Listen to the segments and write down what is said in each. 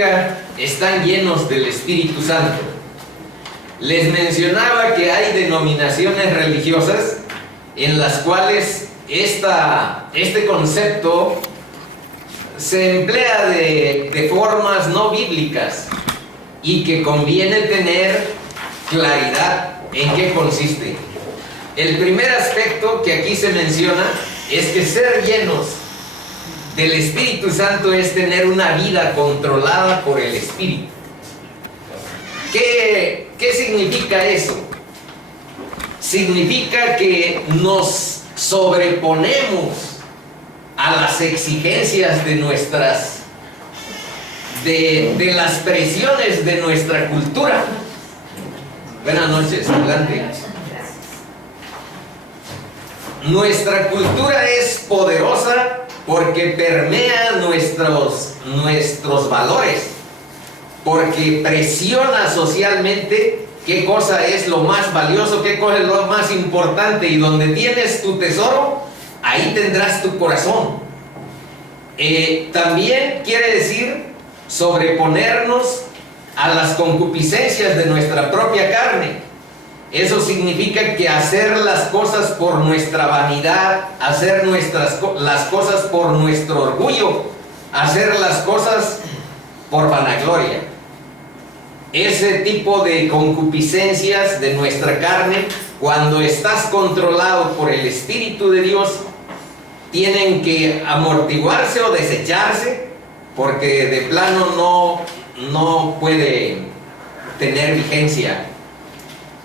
significa están llenos del Espíritu Santo? Les mencionaba que hay denominaciones religiosas en las cuales este concepto se emplea de formas no bíblicas y que conviene tener claridad en qué consiste. El primer aspecto que aquí se menciona es que ser llenos del Espíritu Santo es tener una vida controlada por el Espíritu. ¿Qué significa eso? Significa que nos sobreponemos a las exigencias de las presiones de nuestra cultura. Buenas noches, adelante. Nuestra cultura es poderosa porque permea nuestros valores, porque presiona socialmente qué cosa es lo más valioso, qué cosa es lo más importante, y donde tienes tu tesoro, ahí tendrás tu corazón. También quiere decir sobreponernos a las concupiscencias de nuestra propia carne. Eso significa que hacer las cosas por nuestra vanidad, hacer las cosas por nuestro orgullo, hacer las cosas por vanagloria. Ese tipo de concupiscencias de nuestra carne, cuando estás controlado por el Espíritu de Dios, tienen que amortiguarse o desecharse, porque de plano no puede tener vigencia.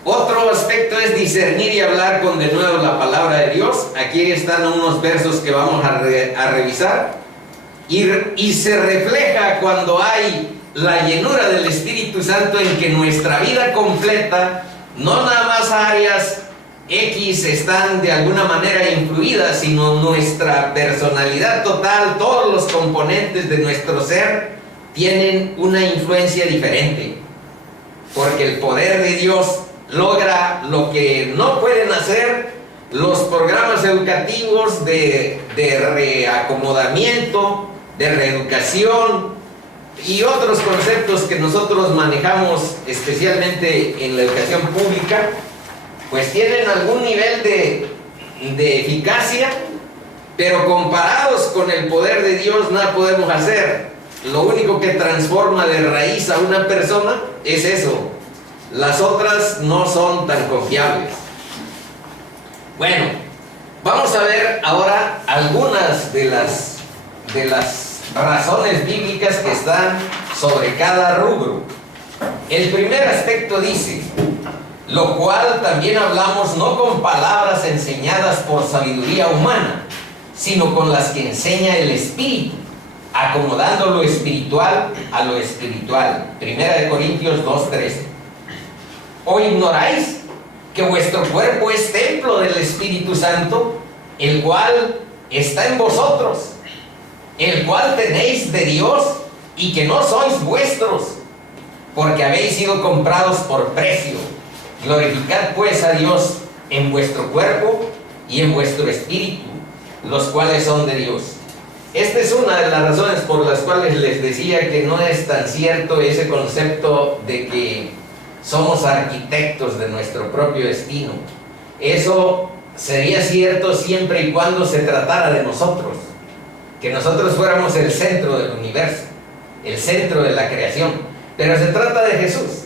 Otro aspecto es discernir y hablar con denuedo la palabra de Dios. Aquí están unos versos que vamos a revisar. Y se refleja cuando hay la llenura del Espíritu Santo en que nuestra vida completa, no nada más áreas X están de alguna manera influidas, sino nuestra personalidad total, todos los componentes de nuestro ser tienen una influencia diferente. Porque el poder de Dios logra lo que no pueden hacer los programas educativos de reacomodamiento, de reeducación y otros conceptos que nosotros manejamos especialmente en la educación pública, pues tienen algún nivel de eficacia, pero comparados con el poder de Dios nada podemos hacer. Lo único que transforma de raíz a una persona es eso. Las otras no son tan confiables. Bueno, vamos a ver ahora algunas de las razones bíblicas que están sobre cada rubro. El primer aspecto dice: lo cual también hablamos no con palabras enseñadas por sabiduría humana, sino con las que enseña el Espíritu, acomodando lo espiritual a lo espiritual. 1 Corintios 2:13. ¿O ignoráis que vuestro cuerpo es templo del Espíritu Santo, el cual está en vosotros, el cual tenéis de Dios, y que no sois vuestros, porque habéis sido comprados por precio? Glorificad pues a Dios en vuestro cuerpo y en vuestro espíritu, los cuales son de Dios. Esta es una de las razones por las cuales les decía que no es tan cierto ese concepto de que somos arquitectos de nuestro propio destino. Eso sería cierto siempre y cuando se tratara de nosotros, que nosotros fuéramos el centro del universo, el centro de la creación. Pero se trata de Jesús,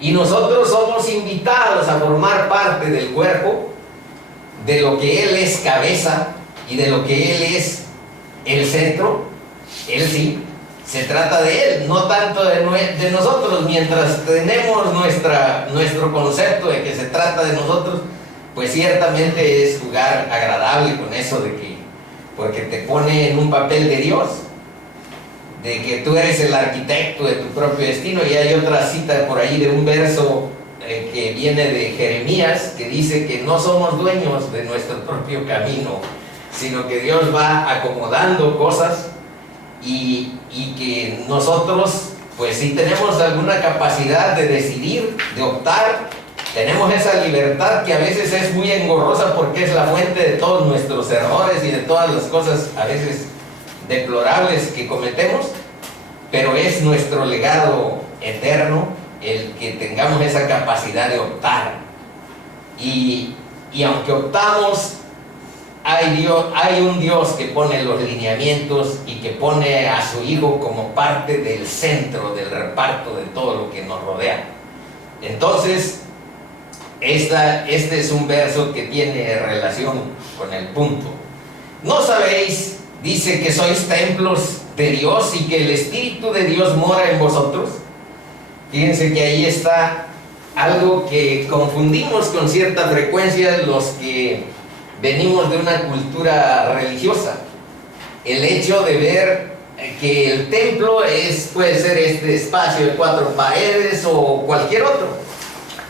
y nosotros somos invitados a formar parte del cuerpo, de lo que Él es cabeza y de lo que Él es el centro. Él sí, se trata de Él, no tanto de nosotros. Mientras tenemos nuestro concepto de que se trata de nosotros, pues ciertamente es jugar agradable con eso de que, porque te pone en un papel de Dios, de que tú eres el arquitecto de tu propio destino. Y hay otra cita por ahí de un verso que viene de Jeremías, que dice que no somos dueños de nuestro propio camino, sino que Dios va acomodando cosas, y que nosotros pues sí tenemos alguna capacidad de decidir, de optar. Tenemos esa libertad que a veces es muy engorrosa, porque es la fuente de todos nuestros errores y de todas las cosas a veces deplorables que cometemos. pero es nuestro legado eterno el que tengamos esa capacidad de optar. Y aunque optamos, hay un Dios que pone los lineamientos y que pone a su Hijo como parte del centro, del reparto de todo lo que nos rodea. Entonces, este es un verso que tiene relación con el punto. ¿No sabéis, dice, que sois templos de Dios y que el Espíritu de Dios mora en vosotros? Fíjense que ahí está algo que confundimos con cierta frecuencia los que venimos de una cultura religiosa. El hecho de ver que el templo puede ser este espacio de 4 paredes o cualquier otro.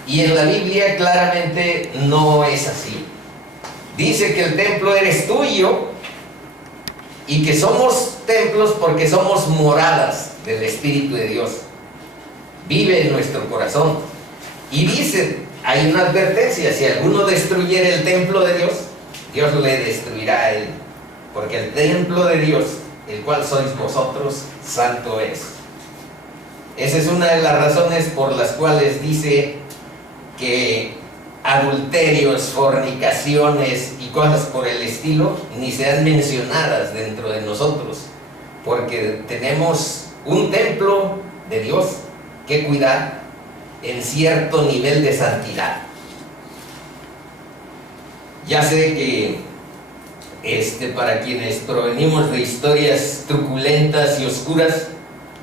Y en la Biblia claramente no es así. Dice que el templo eres tuyo y que somos templos porque somos moradas del Espíritu de Dios. Vive en nuestro corazón. Y dice, hay una advertencia: si alguno destruyere el templo de Dios, Dios le destruirá a él, porque el templo de Dios, el cual sois vosotros, santo es. Esa es una de las razones por las cuales dice que adulterios, fornicaciones y cosas por el estilo ni sean mencionadas dentro de nosotros, porque tenemos un templo de Dios que cuidar en cierto nivel de santidad. Ya sé que para quienes provenimos de historias truculentas y oscuras,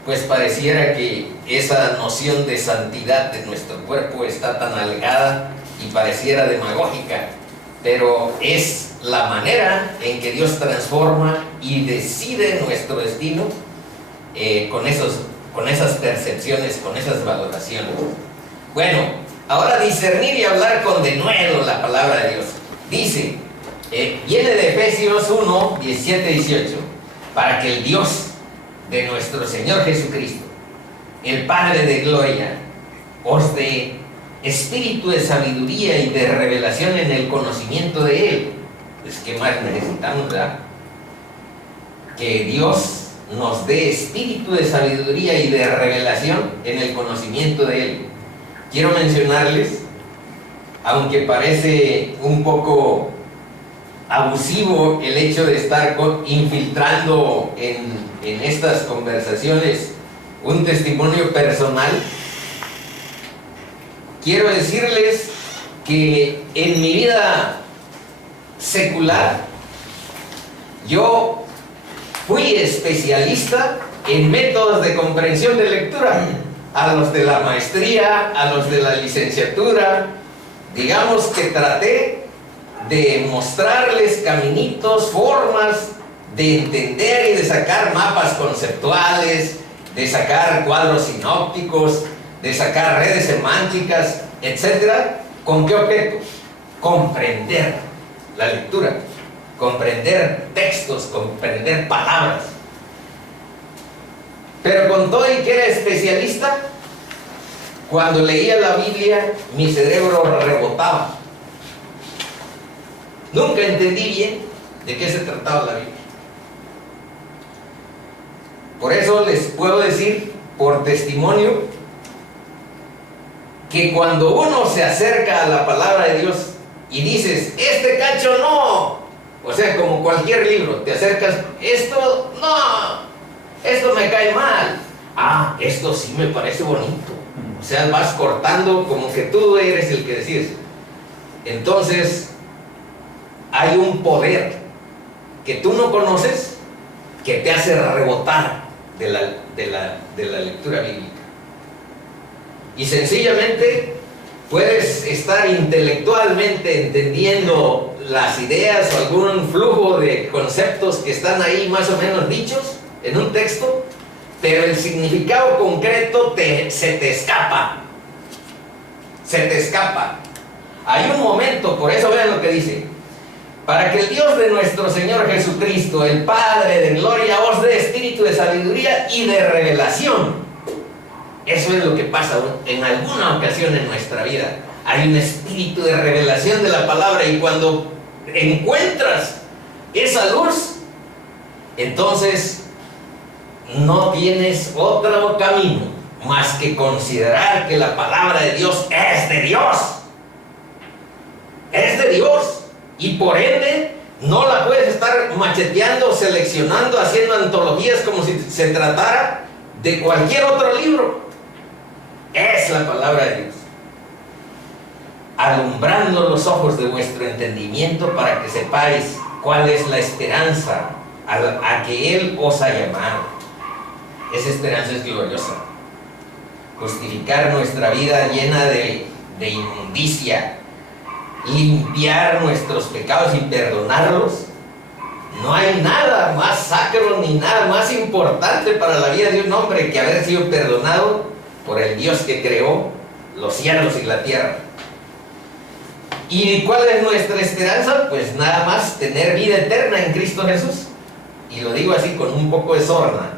pues pareciera que esa noción de santidad de nuestro cuerpo está tan alejada y pareciera demagógica, pero es la manera en que Dios transforma y decide nuestro destino con esas percepciones, con esas valoraciones. Bueno, ahora discernir y hablar con denuedo la palabra de Dios. Dice, viene de Efesios 1, 17, 18, para que el Dios de nuestro Señor Jesucristo, el Padre de gloria, os dé espíritu de sabiduría y de revelación en el conocimiento de Él. Pues, ¿qué más necesitamos, verdad? Que Dios nos dé espíritu de sabiduría y de revelación en el conocimiento de Él. Quiero mencionarles, aunque parece un poco abusivo el hecho de estar infiltrando en estas conversaciones un testimonio personal, quiero decirles que en mi vida secular yo fui especialista en métodos de comprensión de lectura, a los de la maestría, a los de la licenciatura. Digamos que traté de mostrarles caminitos, formas de entender y de sacar mapas conceptuales, de sacar cuadros sinópticos, de sacar redes semánticas, etc. ¿Con qué objeto? Comprender la lectura, comprender textos, comprender palabras. Pero con todo y que era especialista, cuando leía la Biblia, mi cerebro rebotaba. Nunca entendí bien de qué se trataba la Biblia. Por eso les puedo decir, por testimonio, que cuando uno se acerca a la palabra de Dios y dices, este cacho no, o sea, como cualquier libro, te acercas, esto no, esto me cae mal, esto sí me parece bonito. O sea, vas cortando como que tú eres el que decides. Entonces, hay un poder que tú no conoces que te hace rebotar de la lectura bíblica. Y sencillamente puedes estar intelectualmente entendiendo las ideas o algún flujo de conceptos que están ahí más o menos dichos en un texto, pero el significado concreto se te escapa. Se te escapa. Hay un momento, por eso vean lo que dice: para que el Dios de nuestro Señor Jesucristo, el Padre de gloria, os dé espíritu de sabiduría y de revelación. Eso es lo que pasa en alguna ocasión en nuestra vida. Hay un espíritu de revelación de la palabra, y cuando encuentras esa luz, entonces no tienes otro camino más que considerar que la palabra de Dios es de Dios. Es de Dios. Y por ende, no la puedes estar macheteando, seleccionando, haciendo antologías como si se tratara de cualquier otro libro. Es la palabra de Dios, alumbrando los ojos de vuestro entendimiento para que sepáis cuál es la esperanza a que Él os ha llamado. Esa esperanza es gloriosa. Justificar nuestra vida llena de inmundicia, limpiar nuestros pecados y perdonarlos. No hay nada más sacro ni nada más importante para la vida de un hombre que haber sido perdonado por el Dios que creó los cielos y la tierra. ¿Y cuál es nuestra esperanza? Pues nada más tener vida eterna en Cristo Jesús. Y lo digo así con un poco de sorna,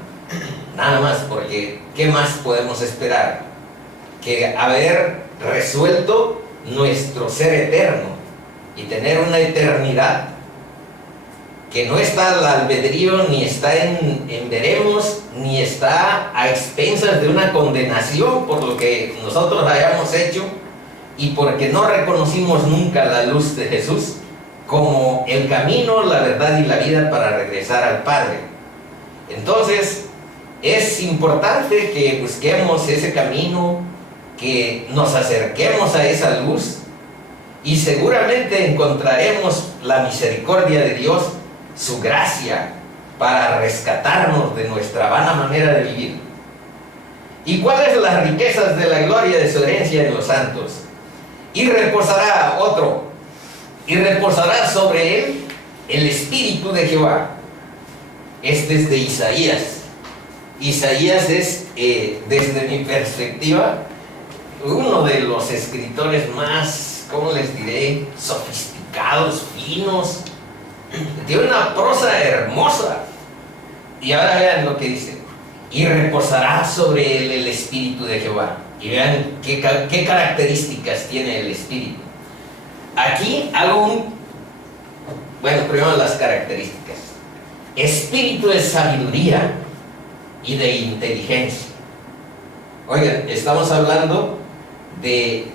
nada más, porque ¿qué más podemos esperar? Que haber resuelto nuestro ser eterno y tener una eternidad que no está al albedrío, ni está en veremos, ni está a expensas de una condenación por lo que nosotros hayamos hecho y porque no reconocimos nunca la luz de Jesús como el camino, la verdad y la vida para regresar al Padre. Entonces es importante que busquemos ese camino, que nos acerquemos a esa luz y seguramente encontraremos la misericordia de Dios, su gracia para rescatarnos de nuestra vana manera de vivir. ¿Y cuáles son las riquezas de la gloria de su herencia en los santos? Y reposará sobre él el Espíritu de Jehová. Este es de Isaías. Isaías es, desde mi perspectiva, uno de los escritores más, ¿cómo les diré?, sofisticados, finos. Tiene una prosa hermosa. Y ahora vean lo que dice: y reposará sobre él el Espíritu de Jehová. Y vean qué características tiene el Espíritu. Aquí hago primero las características. Espíritu de sabiduría y de inteligencia. Oigan, estamos hablando de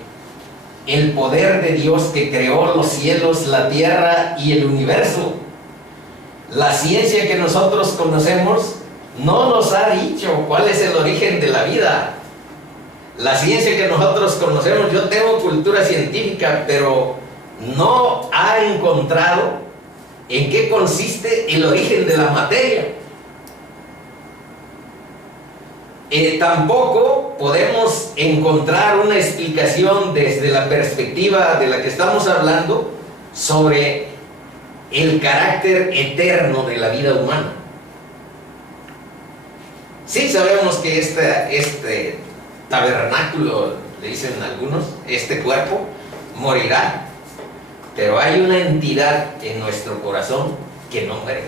el poder de Dios que creó los cielos, la tierra y el universo. La ciencia que nosotros conocemos no nos ha dicho cuál es el origen de la vida. La ciencia que nosotros conocemos, yo tengo cultura científica, pero no ha encontrado en qué consiste el origen de la materia. Tampoco podemos encontrar una explicación desde la perspectiva de la que estamos hablando sobre el carácter eterno de la vida humana. Sí sabemos que este tabernáculo, le dicen algunos, este cuerpo morirá, pero hay una entidad en nuestro corazón que no muere.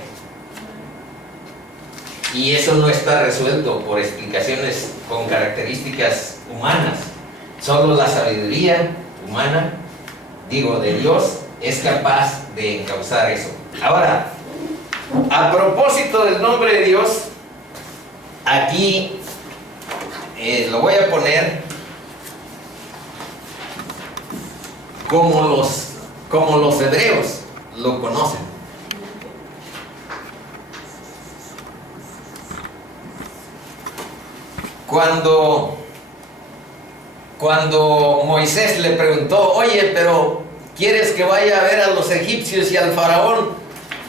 Y eso no está resuelto por explicaciones con características humanas. Solo la sabiduría humana, de Dios, es capaz de encauzar eso. Ahora, a propósito del nombre de Dios, aquí lo voy a poner como los hebreos lo conocen. Cuando Moisés le preguntó: oye, pero ¿quieres que vaya a ver a los egipcios y al faraón?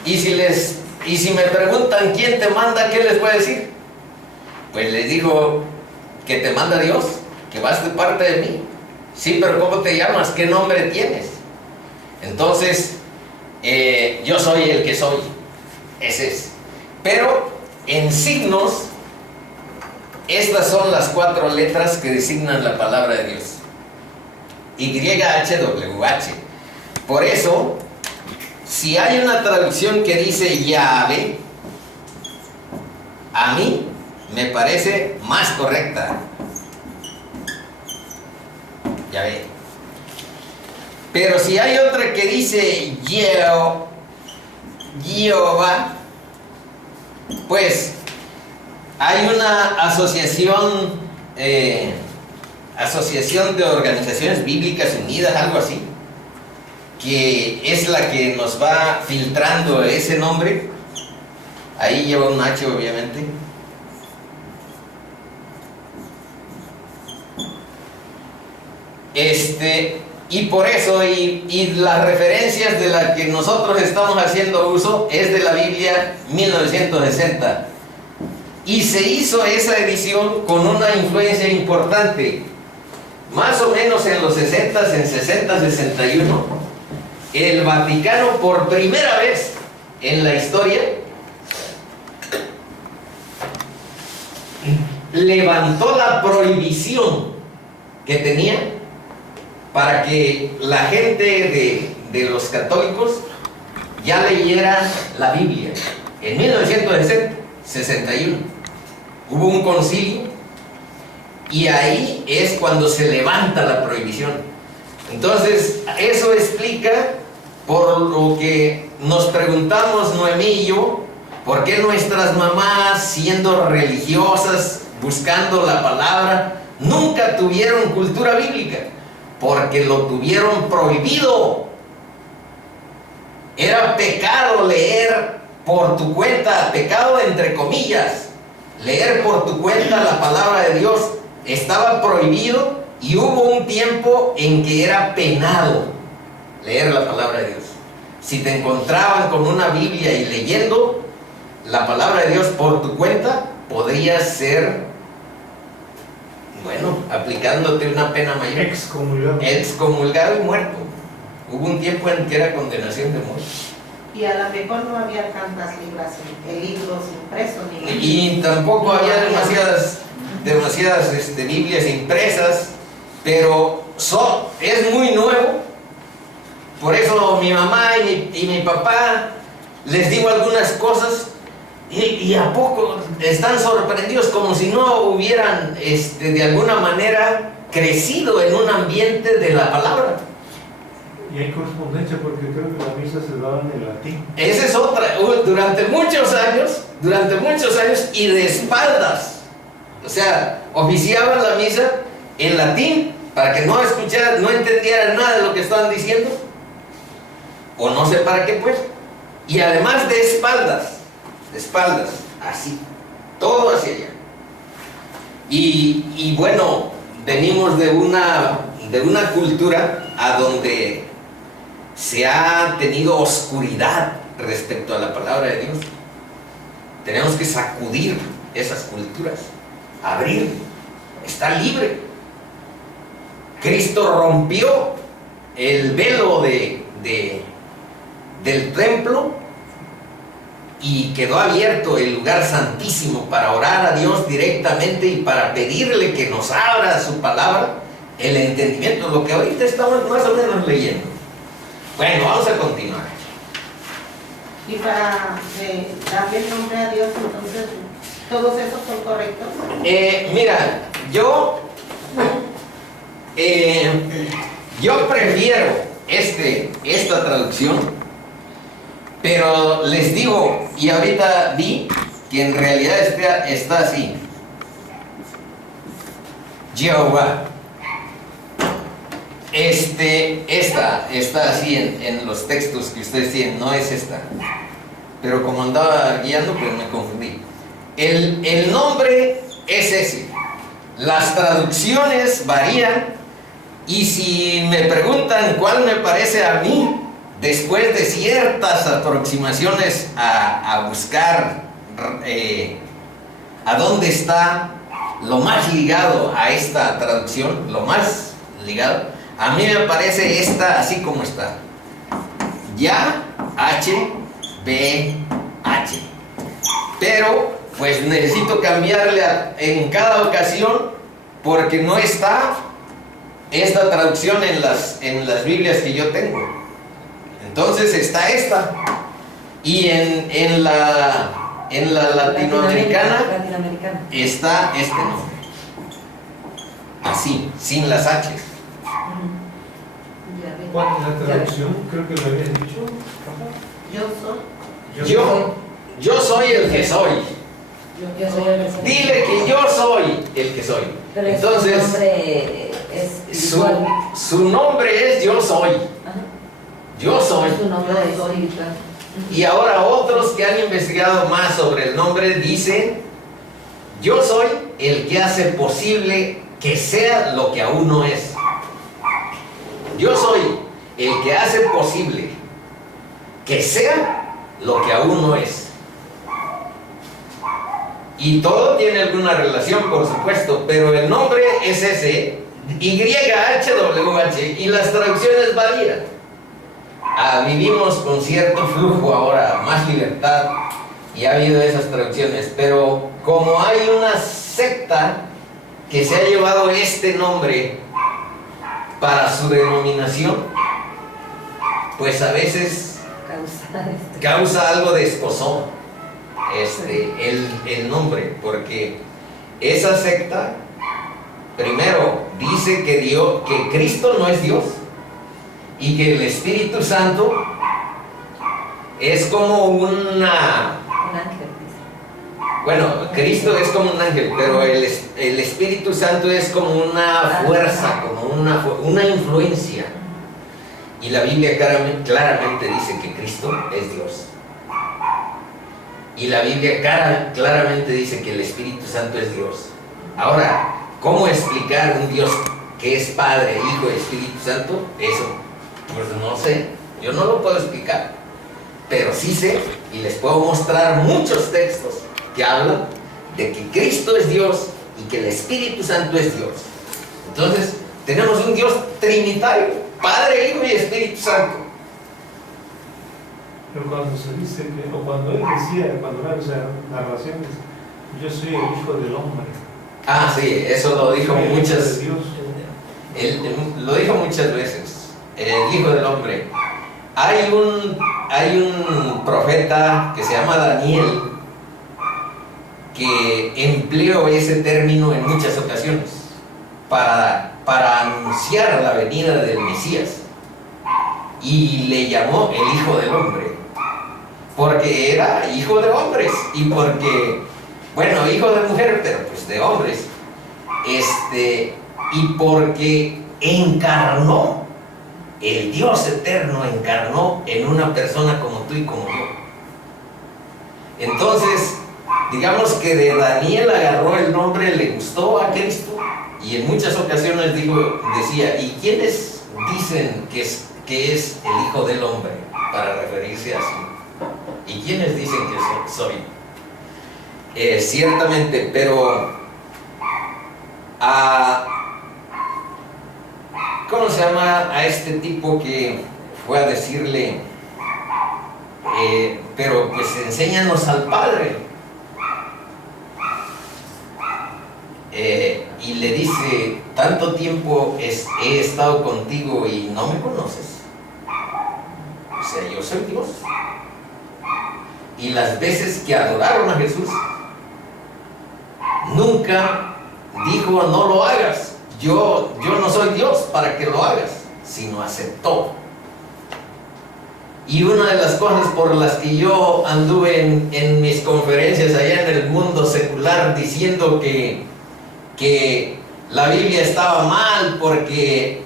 Y si me preguntan quién te manda, ¿qué les voy a decir? Pues les digo que te manda Dios, que vas de parte de mí. Sí, pero ¿cómo te llamas? ¿Qué nombre tienes? Entonces, yo soy el que soy. Ese es. Pero en signos, estas son las 4 letras que designan la palabra de Dios: YHWH. Por eso, si hay una traducción que dice Yahvé, a mí me parece más correcta. Yahvé. Pero si hay otra que dice Jehová, pues hay una asociación de organizaciones bíblicas unidas, algo así, que es la que nos va filtrando ese nombre. Ahí lleva un H, obviamente. Y por eso, y las referencias de las que nosotros estamos haciendo uso es de la Biblia 1960. Y se hizo esa edición con una influencia importante. Más o menos en los 60, en 60, 61, el Vaticano por primera vez en la historia levantó la prohibición que tenía para que la gente de los católicos ya leyera la Biblia. En 1961 hubo un concilio y ahí es cuando se levanta la prohibición. Entonces, eso explica por lo que nos preguntamos Noemí y yo, ¿por qué nuestras mamás, siendo religiosas, buscando la palabra, nunca tuvieron cultura bíblica? Porque lo tuvieron prohibido. Era pecado leer por tu cuenta, pecado entre comillas, leer por tu cuenta la palabra de Dios. Estaba prohibido y hubo un tiempo en que era penado leer la palabra de Dios. Si te encontraban con una Biblia y leyendo la palabra de Dios por tu cuenta, podrías ser, bueno, aplicándote una pena mayor. Excomulgado y muerto. Hubo un tiempo en que era condenación de muerte. Y a lo mejor no había tantas libros impresos. Y tampoco había demasiadas Biblias impresas, pero es muy nuevo. Por eso mi mamá y mi papá les digo algunas cosas y a poco están sorprendidos, como si no hubieran de alguna manera crecido en un ambiente de la palabra. Y hay correspondencia porque creo que la misa se daba en el latín. Esa es otra. Durante muchos años y de espaldas. O sea, oficiaban la misa en latín para que no escucharan, no entendieran nada de lo que estaban diciendo. O no sé para qué, pues. Y además de espaldas, así, todo hacia allá. Y bueno, venimos de una cultura a donde se ha tenido oscuridad respecto a la palabra de Dios. Tenemos que sacudir esas culturas, abrir, está libre. Cristo rompió el velo del templo y quedó abierto el lugar santísimo para orar a Dios directamente y para pedirle que nos abra su palabra, el entendimiento, lo que ahorita estamos más o menos leyendo. Bueno, vamos a continuar. Y para darle el nombre a Dios, entonces, ¿todos esos son correctos? Mira, yo prefiero esta traducción, pero les digo, y ahorita vi que en realidad está así: Jehová. Esta está así en los textos que ustedes tienen, no es esta. Pero como andaba guiando, pues me confundí. El nombre es ese. Las traducciones varían, y si me preguntan cuál me parece a mí, después de ciertas aproximaciones a buscar a dónde está lo más ligado a esta traducción, lo más ligado, a mí me parece esta así como está. Ya, H, B, H. Pero pues necesito cambiarle en cada ocasión, porque no está esta traducción en las Biblias que yo tengo. Entonces está esta. Y en la latinoamericana está este nombre. Así, sin las H's. ¿Cuál es la traducción? Creo que lo habías dicho. Yo soy. Yo soy el que soy. Yo soy el que soy. Dile que yo soy el que soy. Pero Entonces, su nombre es espiritual. su nombre es yo soy. Ajá. Yo soy. Su nombre es espiritual. Y ahora otros que han investigado más sobre el nombre dicen, yo soy el que hace posible que sea lo que aún no es. Yo soy el que hace posible que sea lo que aún no es. Y todo tiene alguna relación, por supuesto, pero el nombre es ese, YHWH, y las traducciones varían. Vivimos con cierto flujo ahora, más libertad, y ha habido esas traducciones, pero como hay una secta que se ha llevado este nombre para su denominación, pues a veces causa algo de escozón el nombre, porque esa secta primero dice que Cristo no es Dios y que el Espíritu Santo es como un ángel. Bueno, Cristo es como un ángel, pero el Espíritu Santo es como una fuerza, como una influencia. Y la Biblia claramente dice que Cristo es Dios. Y la Biblia claramente dice que el Espíritu Santo es Dios. Ahora, ¿cómo explicar un Dios que es Padre, Hijo y Espíritu Santo? Eso, pues no sé, yo no lo puedo explicar. Pero sí sé, y les puedo mostrar muchos textos que hablan de que Cristo es Dios y que el Espíritu Santo es Dios. Entonces, tenemos un Dios trinitario, Padre, Hijo y Espíritu Santo. Pero cuando se dice que, o cuando él decía, cuando vemos narraciones, yo soy el Hijo del Hombre. Sí, eso lo dijo Soy el Hijo muchas, de Dios. lo dijo muchas veces, el Hijo del Hombre. Hay un profeta que se llama Daniel que empleó ese término en muchas ocasiones para anunciar la venida del Mesías, y le llamó el Hijo del Hombre porque era hijo de hombres y porque, bueno, hijo de mujer, pero pues de hombres, y porque encarnó, el Dios eterno encarnó en una persona como tú y como yo. Entonces, digamos que de Daniel agarró el nombre, le gustó a Cristo, y en muchas ocasiones decía, ¿y quiénes dicen que es el Hijo del Hombre? Para referirse a sí. ¿Y quiénes dicen que soy? Ciertamente, pero ¿cómo se llama a este tipo que fue a decirle, pero pues enséñanos al Padre? Y le dice, tanto tiempo he estado contigo y no me conoces. O sea, yo soy Dios. Y las veces que adoraron a Jesús, nunca dijo no lo hagas. Yo no soy Dios para que lo hagas, sino aceptó. Y una de las cosas por las que yo anduve en mis conferencias allá en el mundo secular diciendo que la Biblia estaba mal porque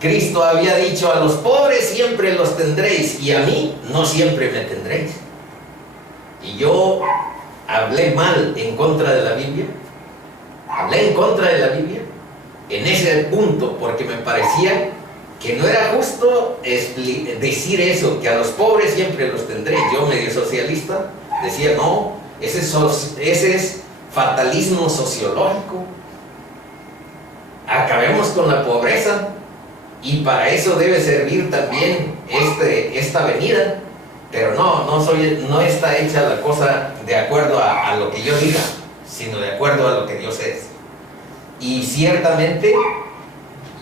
Cristo había dicho, a los pobres siempre los tendréis y a mí no siempre me tendréis. Y yo hablé mal en contra de la Biblia, hablé en contra de la Biblia en ese punto, porque me parecía que no era justo decir eso, que a los pobres siempre los tendré. Yo, medio socialista, decía, no, ese es fatalismo sociológico. Acabemos con la pobreza, y para eso debe servir también esta venida. Pero no está hecha la cosa de acuerdo a lo que yo diga, sino de acuerdo a lo que Dios es. Y ciertamente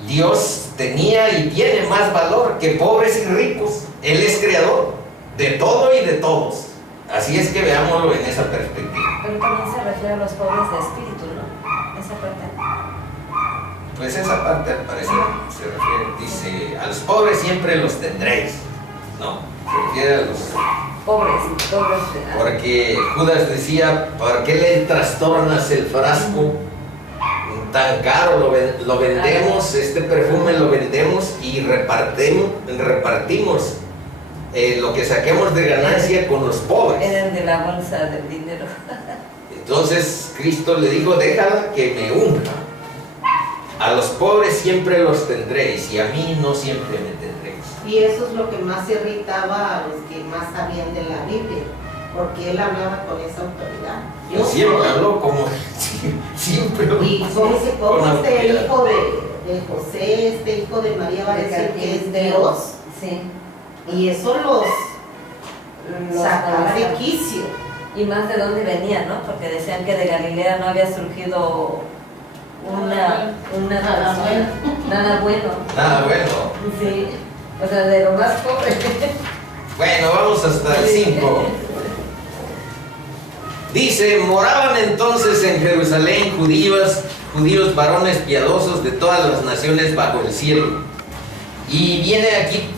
Dios tenía y tiene más valor que pobres y ricos. Él es creador de todo y de todos. Así es que veámoslo en esa perspectiva. Pero también se refiere a los pobres de espíritu, ¿no? Esa parte. Pues esa parte al parecer se refiere, dice, a los pobres siempre los tendréis. No, se refiere a los Pobres. Porque Judas decía, ¿por qué le trastornas el frasco? Tan caro lo vendemos, este perfume lo vendemos y repartimos lo que saquemos de ganancia con los pobres. Eran de la bolsa del dinero. Entonces Cristo le dijo, déjala que me unja. A los pobres siempre los tendréis y a mí no siempre me tendréis. Y eso es lo que más irritaba a los que más sabían de la Biblia, porque él hablaba con esa autoridad. Yo siempre habló como siempre. Y cómo este autoridad. hijo de José, este hijo de María va a decir que es Dios. Sí. Y eso los sacaba de quicio. Y más de dónde venía, ¿no? Porque decían que de Galilea no había surgido nada bueno. Nada bueno. Sí. O sea, de lo más pobre. Bueno, vamos hasta el 5. Dice, moraban entonces en Jerusalén judíos varones piadosos de todas las naciones bajo el cielo. Y viene aquí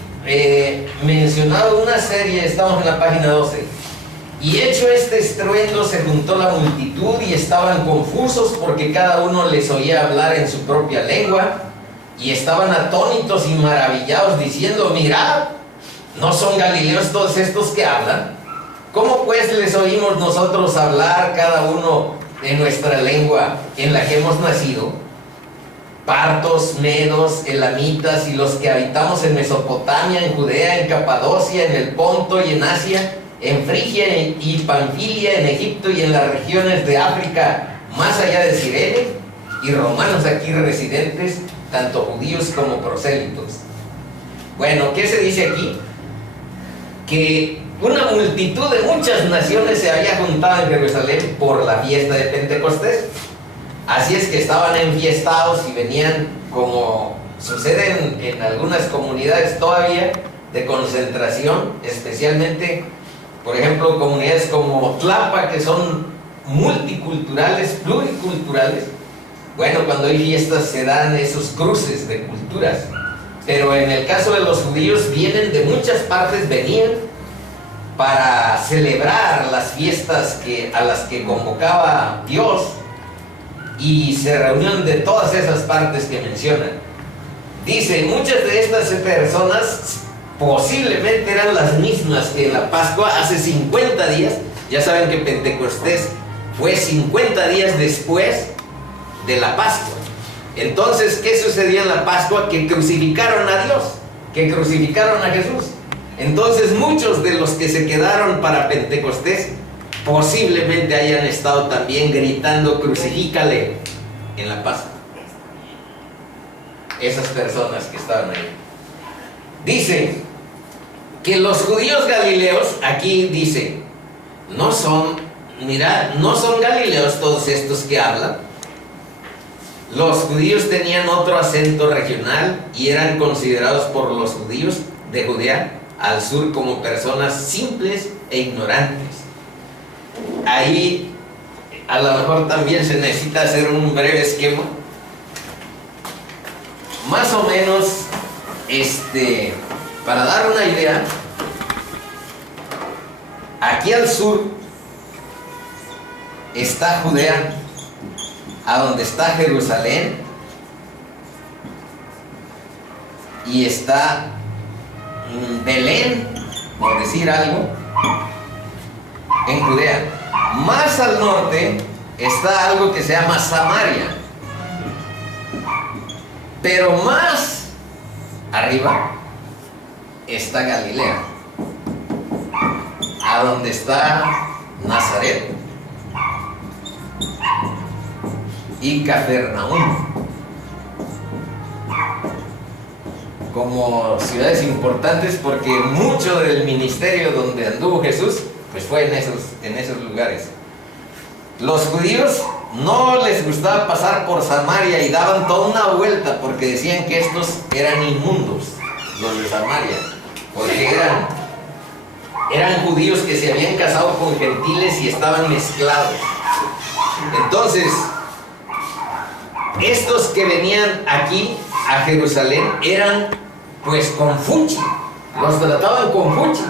mencionado una serie, estamos en la página 12. Y hecho este estruendo se juntó la multitud y estaban confusos porque cada uno les oía hablar en su propia lengua y estaban atónitos y maravillados diciendo, mirad, ¿no son galileos todos estos que hablan? ¿Cómo pues les oímos nosotros hablar cada uno en nuestra lengua en la que hemos nacido? Partos, medos, elamitas y los que habitamos en Mesopotamia, en Judea, en Capadocia, en el Ponto y en Asia, en Frigia y Panfilia, en Egipto y en las regiones de África, más allá de Cirene, y romanos aquí residentes, tanto judíos como prosélitos. Bueno, ¿qué se dice aquí? Que una multitud de muchas naciones se había juntado en Jerusalén por la fiesta de Pentecostés. Así es que estaban enfiestados y venían, como sucede en algunas comunidades todavía, de concentración, especialmente, por ejemplo, comunidades como Tlapa, que son multiculturales, pluriculturales. Bueno, cuando hay fiestas se dan esos cruces de culturas. Pero en el caso de los judíos vienen de muchas partes, venían para celebrar las fiestas a las que convocaba Dios, y se reunían de todas esas partes que mencionan. Dice, muchas de estas personas posiblemente eran las mismas que en la Pascua hace 50 días. Ya saben que Pentecostés fue 50 días después de la Pascua. Entonces, ¿qué sucedió en la Pascua? Que crucificaron a Dios, que crucificaron a Jesús. Entonces, muchos de los que se quedaron para Pentecostés posiblemente hayan estado también gritando crucifícale en la Pascua. Esas personas que estaban ahí. Dice que los judíos galileos, aquí dice, no son galileos todos estos que hablan. Los judíos tenían otro acento regional y eran considerados por los judíos de Judea al sur como personas simples e ignorantes. Ahí a lo mejor también se necesita hacer un breve esquema, más o menos, para dar una idea. Aquí al sur está Judea, a donde está Jerusalén, y está Belén, por decir algo, en Judea. Más al norte está algo que se llama Samaria, pero más arriba está Galilea, a donde está Nazaret y Capernaum, como ciudades importantes, porque mucho del ministerio donde anduvo Jesús pues fue en esos lugares. Los judíos no les gustaba pasar por Samaria y daban toda una vuelta porque decían que estos eran inmundos, los de Samaria, porque eran judíos que se habían casado con gentiles y estaban mezclados. Entonces, estos que venían aquí a Jerusalén eran pues con fuchi, los trataban con fuchi.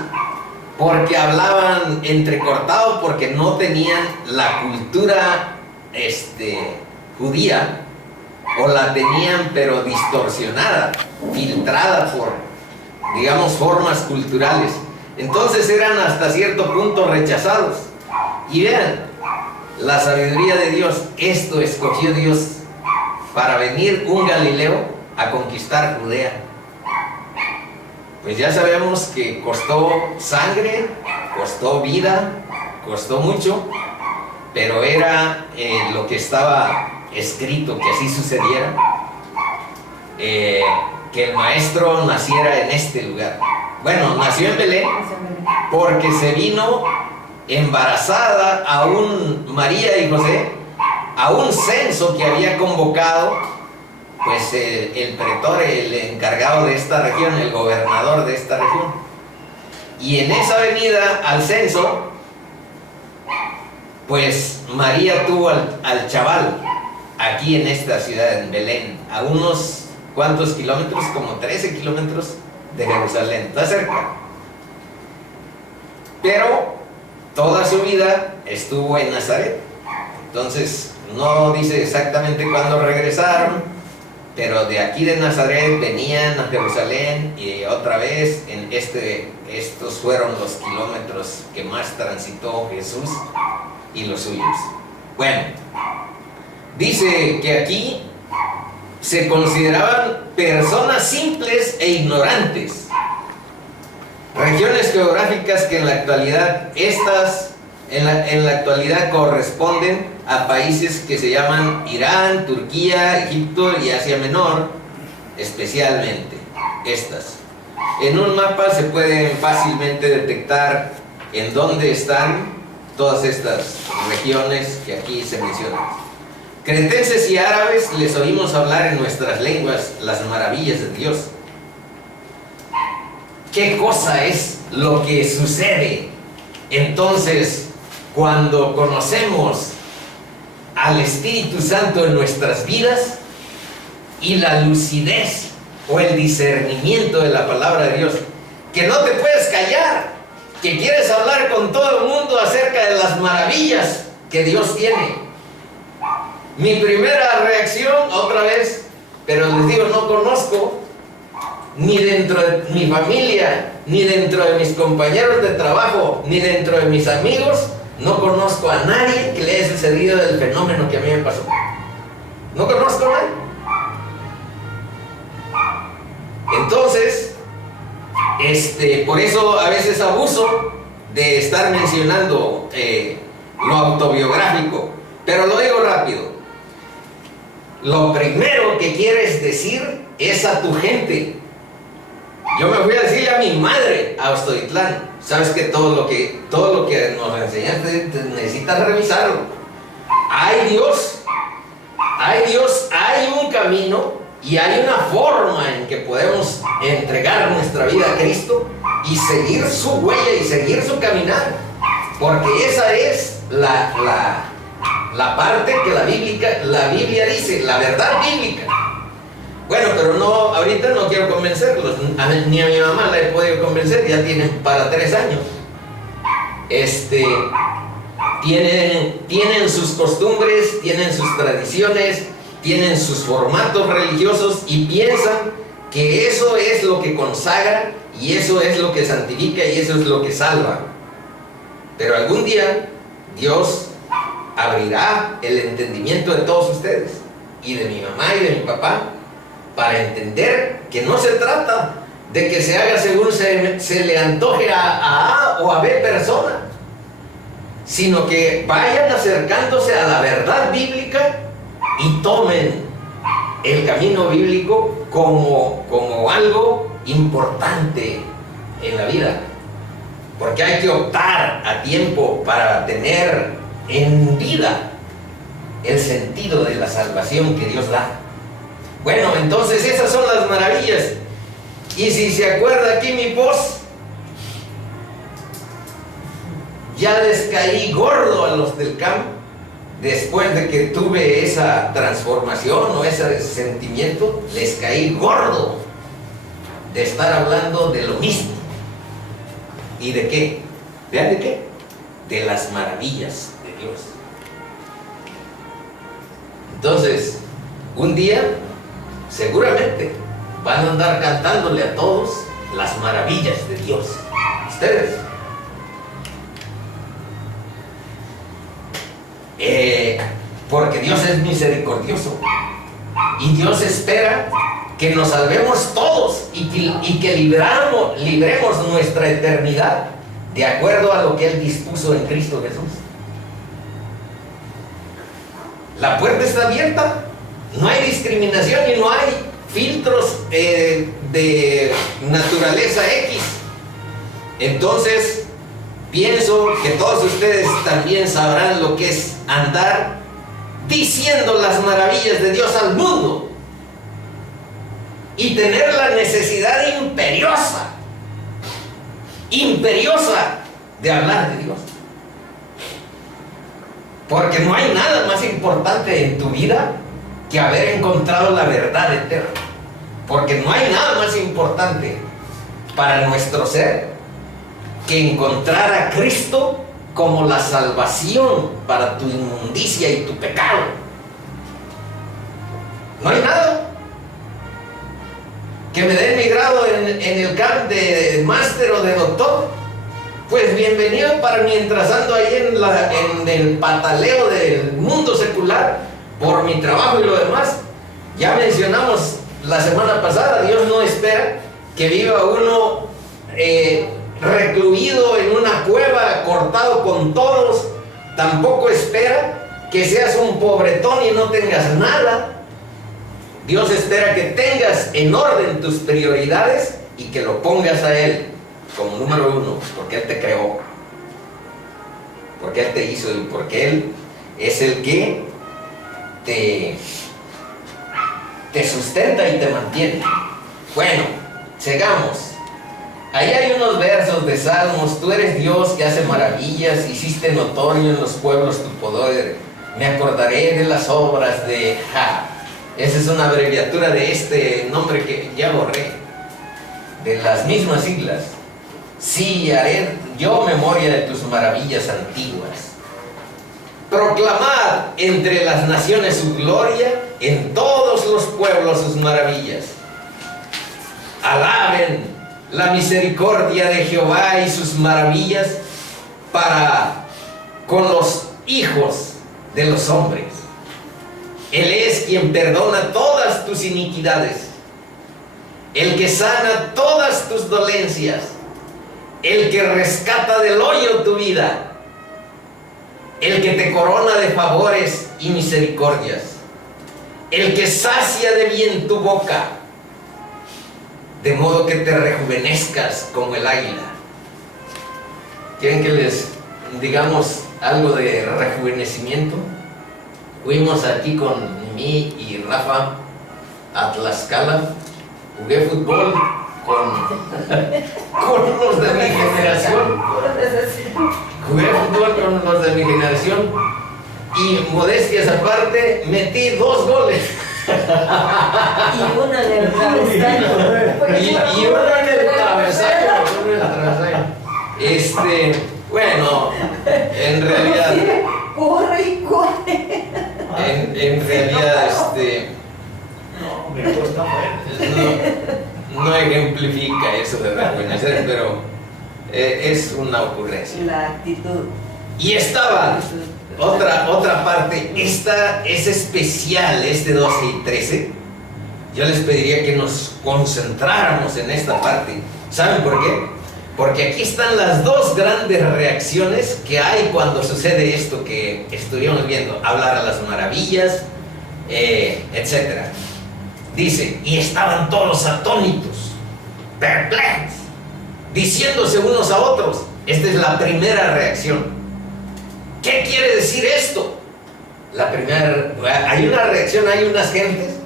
porque hablaban entrecortado, porque no tenían la cultura judía, o la tenían pero distorsionada, filtrada por, digamos, formas culturales. Entonces eran hasta cierto punto rechazados. Y vean, la sabiduría de Dios, esto escogió Dios para venir un Galileo a conquistar Judea. Pues ya sabemos que costó sangre, costó vida, costó mucho, pero era lo que estaba escrito que así sucediera, que el maestro naciera en este lugar. Bueno, nació en Belén porque se vino embarazada María y José a un censo que había convocado pues el pretor, el encargado de esta región, el gobernador de esta región. Y en esa venida al censo, pues María tuvo al chaval aquí en esta ciudad, en Belén, a unos cuantos kilómetros, como 13 kilómetros de Jerusalén, está cerca. Pero toda su vida estuvo en Nazaret. Entonces no dice exactamente cuándo regresaron, pero de aquí de Nazaret venían a Jerusalén y otra vez estos fueron los kilómetros que más transitó Jesús y los suyos. Bueno, dice que aquí se consideraban personas simples e ignorantes. Regiones geográficas que en la actualidad en la actualidad corresponden a países que se llaman Irán, Turquía, Egipto y Asia Menor, especialmente estas. En un mapa se pueden fácilmente detectar en dónde están todas estas regiones que aquí se mencionan. Cretenses y árabes les oímos hablar en nuestras lenguas las maravillas de Dios. ¿Qué cosa es lo que sucede entonces cuando conocemos al Espíritu Santo en nuestras vidas y la lucidez o el discernimiento de la palabra de Dios? Que no te puedes callar, que quieres hablar con todo el mundo acerca de las maravillas que Dios tiene. Mi primera reacción, otra vez, pero les digo, no conozco, ni dentro de mi familia, ni dentro de mis compañeros de trabajo, ni dentro de mis amigos, no conozco a nadie que le haya sucedido el fenómeno que a mí me pasó. No conozco a nadie. Entonces, por eso a veces abuso de estar mencionando lo autobiográfico, pero lo digo rápido. Lo primero que quieres decir es a tu gente. Yo me fui a decirle a mi madre a Ostoitlán: sabes que todo lo que nos enseñaste necesitas revisarlo. Hay Dios, hay un camino y hay una forma en que podemos entregar nuestra vida a Cristo y seguir su huella y seguir su caminar, porque esa es la parte que la Biblia dice, la verdad bíblica. Bueno, pero no, ahorita no quiero convencerlos, ni a mi mamá la he podido convencer, ya tienen para 3 años. Tienen sus costumbres, tienen sus tradiciones, tienen sus formatos religiosos y piensan que eso es lo que consagra y eso es lo que santifica y eso es lo que salva. Pero algún día Dios abrirá el entendimiento de todos ustedes y de mi mamá y de mi papá, para entender que no se trata de que se haga según se le antoje a A o a B persona, sino que vayan acercándose a la verdad bíblica y tomen el camino bíblico como algo importante en la vida, porque hay que optar a tiempo para tener en vida el sentido de la salvación que Dios da. Bueno, entonces esas son las maravillas. Y si se acuerda aquí mi post, ya les caí gordo a los del campo después de que tuve esa transformación o ese sentimiento. Les caí gordo de estar hablando de lo mismo. ¿Y de qué? ¿Vean de qué? De las maravillas de Dios. Entonces, un día, seguramente, van a andar cantándole a todos las maravillas de Dios. Ustedes. Porque Dios es misericordioso. Y Dios espera que nos salvemos todos y que libremos nuestra eternidad de acuerdo a lo que Él dispuso en Cristo Jesús. La puerta está abierta, no hay discriminación y no hay filtros de naturaleza X. Entonces, pienso que todos ustedes también sabrán lo que es andar diciendo las maravillas de Dios al mundo y tener la necesidad imperiosa de hablar de Dios. Porque no hay nada más importante en tu vida que haber encontrado la verdad eterna. Porque no hay nada más importante para nuestro ser que encontrar a Cristo como la salvación para tu inmundicia y tu pecado. No hay nada. Que me den mi grado en el camp de máster o de doctor, pues bienvenido para mientras ando ahí en el pataleo del mundo secular por mi trabajo y lo demás. Ya mencionamos la semana pasada, Dios no espera que viva uno recluido en una cueva, cortado con todos. Tampoco espera que seas un pobretón y no tengas nada. Dios espera que tengas en orden tus prioridades y que lo pongas a Él como número uno, porque Él te creó, porque Él te hizo y porque Él es el que te sustenta y te mantiene. Bueno, sigamos. Ahí hay unos versos de Salmos. Tú eres Dios que hace maravillas, hiciste notorio en los pueblos tu poder. Me acordaré de las obras de Ja. Esa es una abreviatura de este nombre que ya borré, de las mismas siglas. Sí, haré yo memoria de tus maravillas antiguas. Proclamad entre las naciones su gloria, en todos los pueblos sus maravillas. Alaben la misericordia de Jehová y sus maravillas para con los hijos de los hombres. Él es quien perdona todas tus iniquidades, el que sana todas tus dolencias, el que rescata del hoyo tu vida, el que te corona de favores y misericordias, el que sacia de bien tu boca, de modo que te rejuvenezcas como el águila. ¿Quieren que les digamos algo de rejuvenecimiento? Fuimos aquí con mí y Rafa a Tlaxcala, jugué fútbol con los de mi generación. Jugué fútbol con los de mi generación y, modestias aparte, metí 2 goles. Y uno en el travesaño. Y uno en el travesaño. Bueno, en realidad. Corre y corre. En realidad, No, me cuesta no ejemplifica eso de rejuvenecer, pero es una ocurrencia. La actitud. Y estaba otra parte. Esta es especial, 12 y 13. Yo les pediría que nos concentráramos en esta parte. ¿Saben por qué? Porque aquí están las 2 grandes reacciones que hay cuando sucede esto que estuvimos viendo. Hablar a las maravillas, etc. Dice, y estaban todos atónitos, perplejos, diciéndose unos a otros. Esta es la primera reacción. ¿Qué quiere decir esto? Hay una reacción, hay unas gentes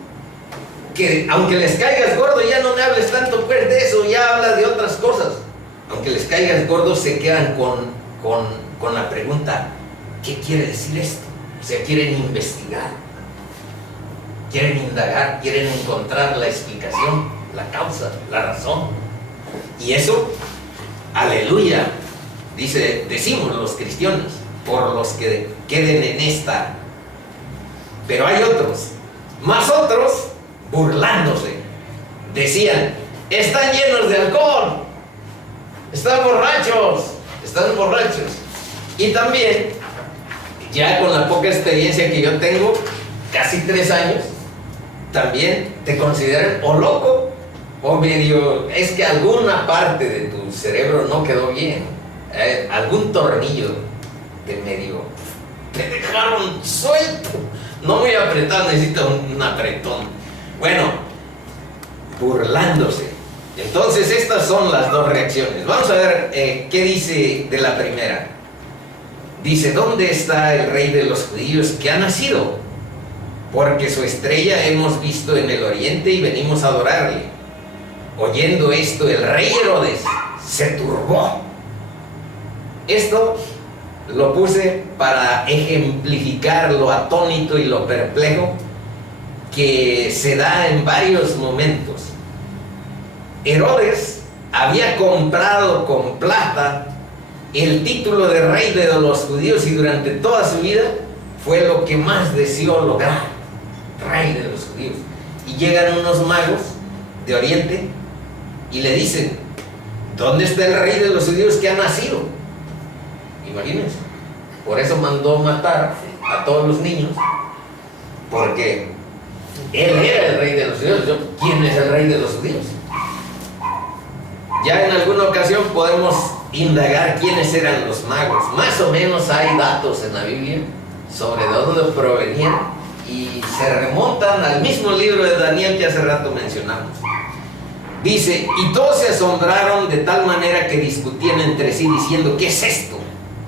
que aunque les caigas gordo, ya no me hables tanto pues de eso, ya habla de otras cosas. Aunque les caigas gordo, se quedan con la pregunta, ¿qué quiere decir esto? O sea, quieren investigar, quieren indagar, quieren encontrar la explicación, la causa, la razón. Y eso, aleluya, decimos los cristianos, por los que queden en esta. Pero hay otros, más otros, burlándose. Decían, están llenos de alcohol, están borrachos. Y también, ya con la poca experiencia que yo tengo, casi 3 años, también te consideran o loco o medio, es que alguna parte de tu cerebro no quedó bien, algún tornillo te dejaron suelto, no muy apretado, necesito un apretón. Bueno, burlándose. Entonces estas son las dos reacciones. Vamos a ver qué dice de la primera. Dice, ¿dónde está el rey de los judíos que ha nacido? Porque su estrella hemos visto en el oriente y venimos a adorarle. Oyendo esto, el rey Herodes se turbó. Esto lo puse para ejemplificar lo atónito y lo perplejo que se da en varios momentos. Herodes había comprado con plata el título de rey de los judíos y durante toda su vida fue lo que más deseó lograr, rey de los judíos. Y llegan unos magos de Oriente y le dicen, ¿dónde está el rey de los judíos que ha nacido? Imagínense, por eso mandó matar a todos los niños, porque él era el rey de los judíos. ¿Quién es el rey de los judíos? Ya en alguna ocasión podemos indagar quiénes eran los magos. Más o menos hay datos en la Biblia sobre dónde provenían y se remontan al mismo libro de Daniel que hace rato mencionamos. Dice, y todos se asombraron de tal manera que discutían entre sí diciendo, ¿qué es esto?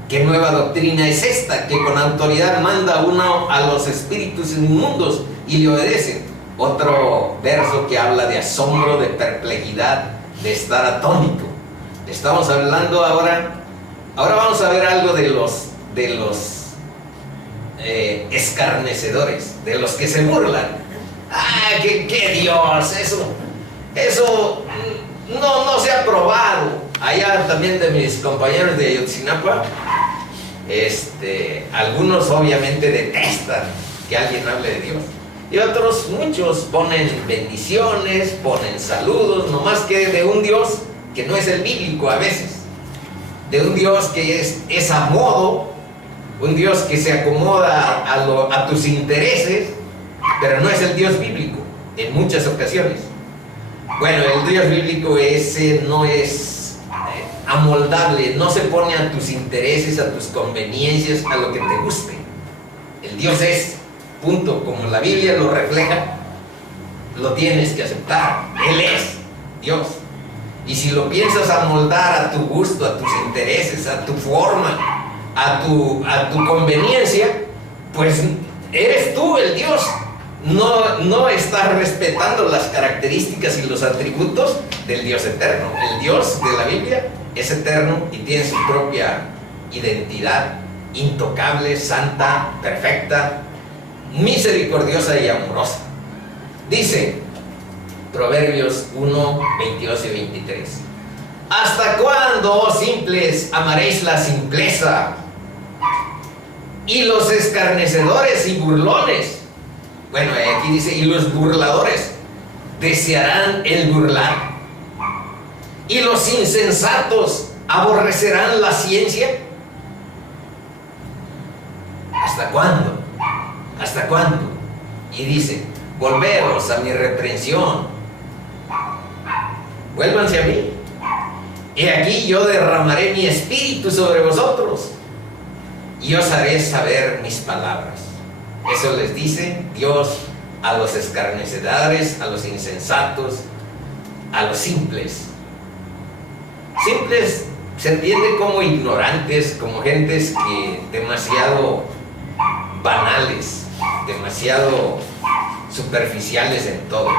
¿Qué nueva doctrina es esta que con autoridad manda uno a los espíritus inmundos y le obedecen? Otro verso que habla de asombro, de perplejidad, de estar atónito. Estamos hablando ahora vamos a ver algo de los escarnecedores, de los que se burlan. ¡Ah, qué Dios! Eso no se ha probado. Allá también de mis compañeros de Ayotzinapa, algunos obviamente detestan que alguien hable de Dios. Y otros, muchos, ponen bendiciones, ponen saludos, nomás que de un Dios que no es el bíblico a veces, de un Dios que es a modo, un Dios que se acomoda a tus intereses, pero no es el Dios bíblico en muchas ocasiones. Bueno, el Dios bíblico ese no es amoldable, no se pone a tus intereses, a tus conveniencias, a lo que te guste. El Dios es, punto, como la Biblia lo refleja, lo tienes que aceptar. Él es Dios. Y si lo piensas amoldar a tu gusto, a tus intereses, a tu forma, a tu conveniencia, pues eres tú el Dios. No estás respetando las características y los atributos del Dios eterno. El Dios de la Biblia es eterno y tiene su propia identidad, intocable, santa, perfecta, misericordiosa y amorosa. Dice Proverbios 1, 22 y 23. ¿Hasta cuándo, oh simples, amaréis la simpleza? Y los escarnecedores y burlones. Bueno, aquí dice, y los burladores desearán el burlar. Y los insensatos aborrecerán la ciencia. ¿Hasta cuándo? ¿Hasta cuándo? Y dice, volveros a mi reprensión. Vuélvanse a mí. He aquí yo derramaré mi espíritu sobre vosotros y os haré saber mis palabras. Eso les dice Dios a los escarnecedores, a los insensatos, a los simples. Simples se entiende como ignorantes, como gentes que demasiado banales, demasiado superficiales en todo.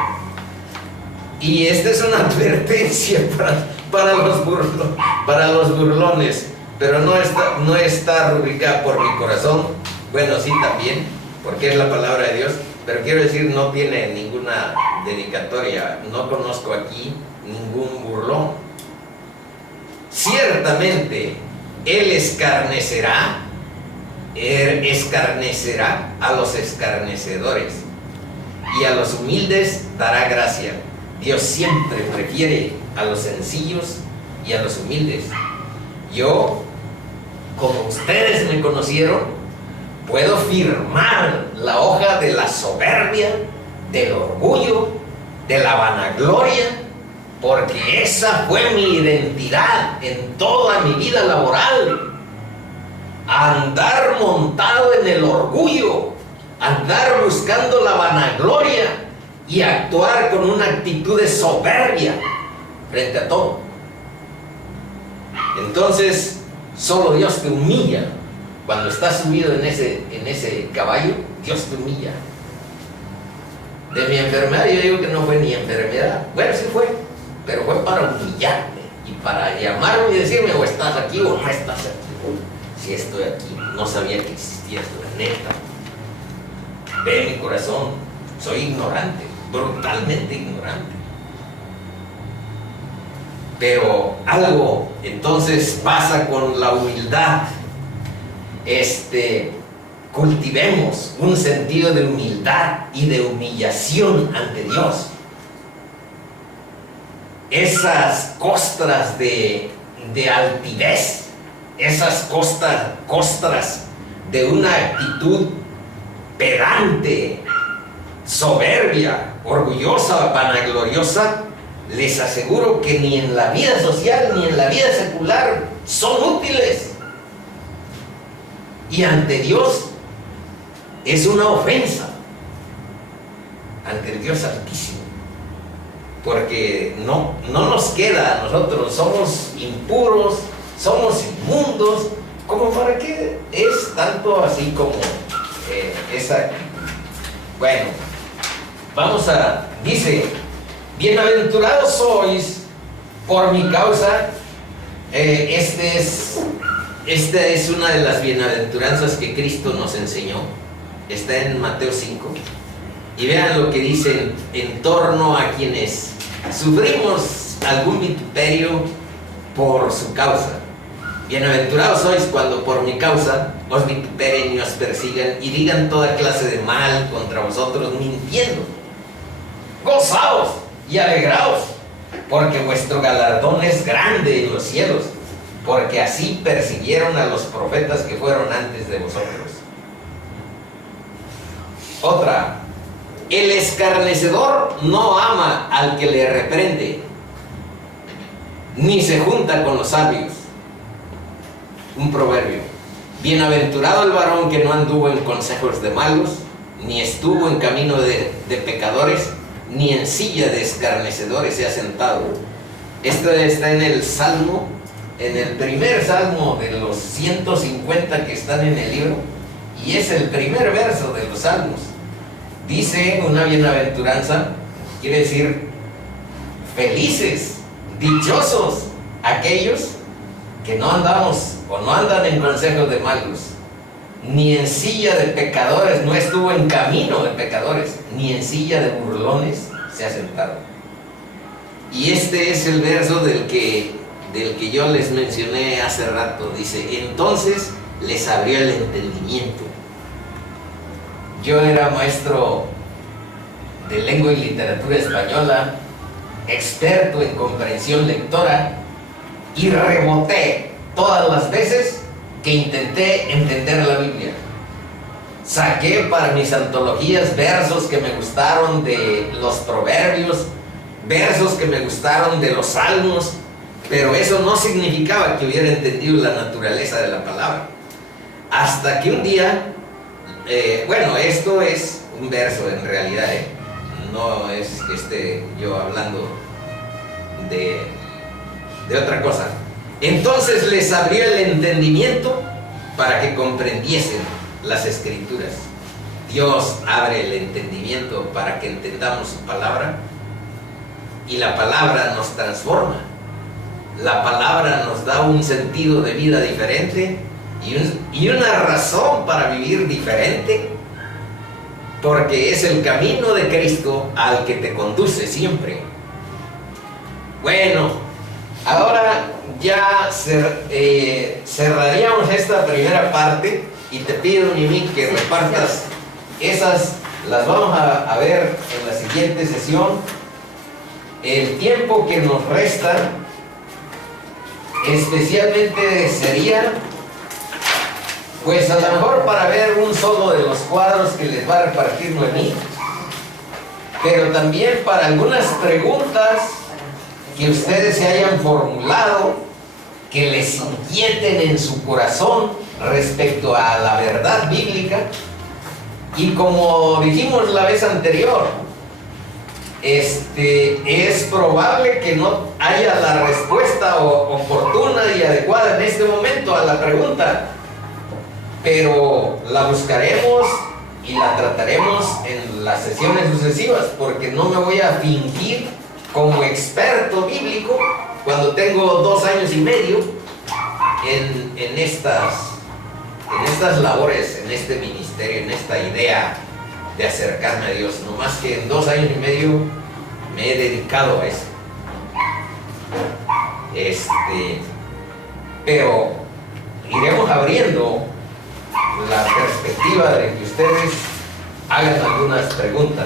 Y esta es una advertencia para los burlones, pero no está rubricada por mi corazón. Bueno, sí, también, porque es la palabra de Dios, pero quiero decir, no tiene ninguna dedicatoria. No conozco aquí ningún burlón. Ciertamente Él escarnecerá a los escarnecedores y a los humildes dará gracia. Dios siempre prefiere a los sencillos y a los humildes. Yo, como ustedes me conocieron, puedo firmar la hoja de la soberbia, del orgullo, de la vanagloria, porque esa fue mi identidad en toda mi vida laboral. Andar montado en el orgullo, andar buscando la vanagloria y actuar con una actitud de soberbia frente a todo. Entonces, solo Dios te humilla. Cuando estás subido en ese caballo, Dios te humilla. De mi enfermedad yo digo que no fue ni enfermedad. Bueno, sí fue, pero fue para humillarme y para llamarme y decirme: o estás aquí o no estás aquí. Si estoy aquí, no sabía que existía esto, neta. Ve mi corazón, soy ignorante, brutalmente ignorante. Pero algo entonces pasa con la humildad. Cultivemos un sentido de humildad y de humillación ante Dios. Esas costras de altivez, esas costras de una actitud pedante, soberbia, orgullosa, vanagloriosa, les aseguro que ni en la vida social ni en la vida secular son útiles. Y ante Dios es una ofensa, ante el Dios Altísimo, porque no nos queda a nosotros, somos impuros, somos inmundos, como para qué es tanto así como esa. Bueno, dice: bienaventurados sois por mi causa. Esta es una de las bienaventuranzas que Cristo nos enseñó. Está en Mateo 5. Y vean lo que dice en torno a quienes sufrimos algún vituperio por su causa. Bienaventurados sois cuando por mi causa os vituperen y os persigan y digan toda clase de mal contra vosotros, mintiendo. Gozaos y alegraos, porque vuestro galardón es grande en los cielos, porque así persiguieron a los profetas que fueron antes de vosotros. Otra: el escarnecedor no ama al que le reprende, ni se junta con los sabios. Un proverbio: bienaventurado el varón que no anduvo en consejos de malos, ni estuvo en camino de pecadores, ni en silla de escarnecedores se ha sentado. Esto está en el Salmo, en el primer Salmo de los 150 que están en el libro, y es el primer verso de los Salmos. Dice una bienaventuranza, quiere decir felices, dichosos aquellos que no andamos o no andan en consejos de malos, ni en silla de pecadores, no estuvo en camino de pecadores, ni en silla de burlones se ha sentado. Y este es el verso del que yo les mencioné hace rato. Dice: entonces les abrió el entendimiento. Yo era maestro de lengua y literatura española, experto en comprensión lectora, y reboté todas las veces que intenté entender la Biblia. Saqué para mis antologías versos que me gustaron de los proverbios, versos que me gustaron de los salmos, pero eso no significaba que hubiera entendido la naturaleza de la palabra. Hasta que un día, esto es un verso en realidad, no es que esté yo hablando de otra cosa. Entonces les abrió el entendimiento para que comprendiesen las Escrituras. Dios abre el entendimiento para que entendamos su palabra, y la palabra nos transforma. La palabra nos da un sentido de vida diferente y una razón para vivir diferente, porque es el camino de Cristo al que te conduce siempre. Bueno, Ahora ya cerraríamos esta primera parte y te pido, Nimi, que repartas esas, las vamos a ver en la siguiente sesión. El tiempo que nos resta especialmente sería, pues a lo mejor para ver un solo de los cuadros que les va a repartir Noemí, pero también para algunas preguntas que ustedes se hayan formulado, que les inquieten en su corazón respecto a la verdad bíblica. Y como dijimos la vez anterior, es probable que no haya la respuesta oportuna y adecuada en este momento a la pregunta, pero la buscaremos y la trataremos en las sesiones sucesivas, porque no me voy a fingir como experto bíblico cuando tengo 2 años y medio en estas labores, en este ministerio, en esta idea de acercarme a Dios. No más que en 2 años y medio me he dedicado a eso. Pero iremos abriendo la perspectiva de que ustedes hagan algunas preguntas.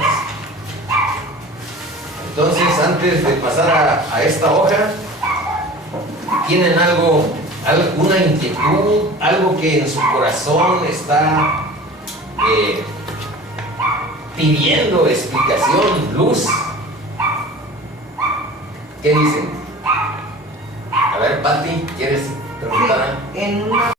Entonces, antes de pasar a esta hoja, ¿tienen alguna inquietud, algo que en su corazón está pidiendo explicación, luz? ¿Qué dicen? A ver, Pati, ¿quieres preguntar? En una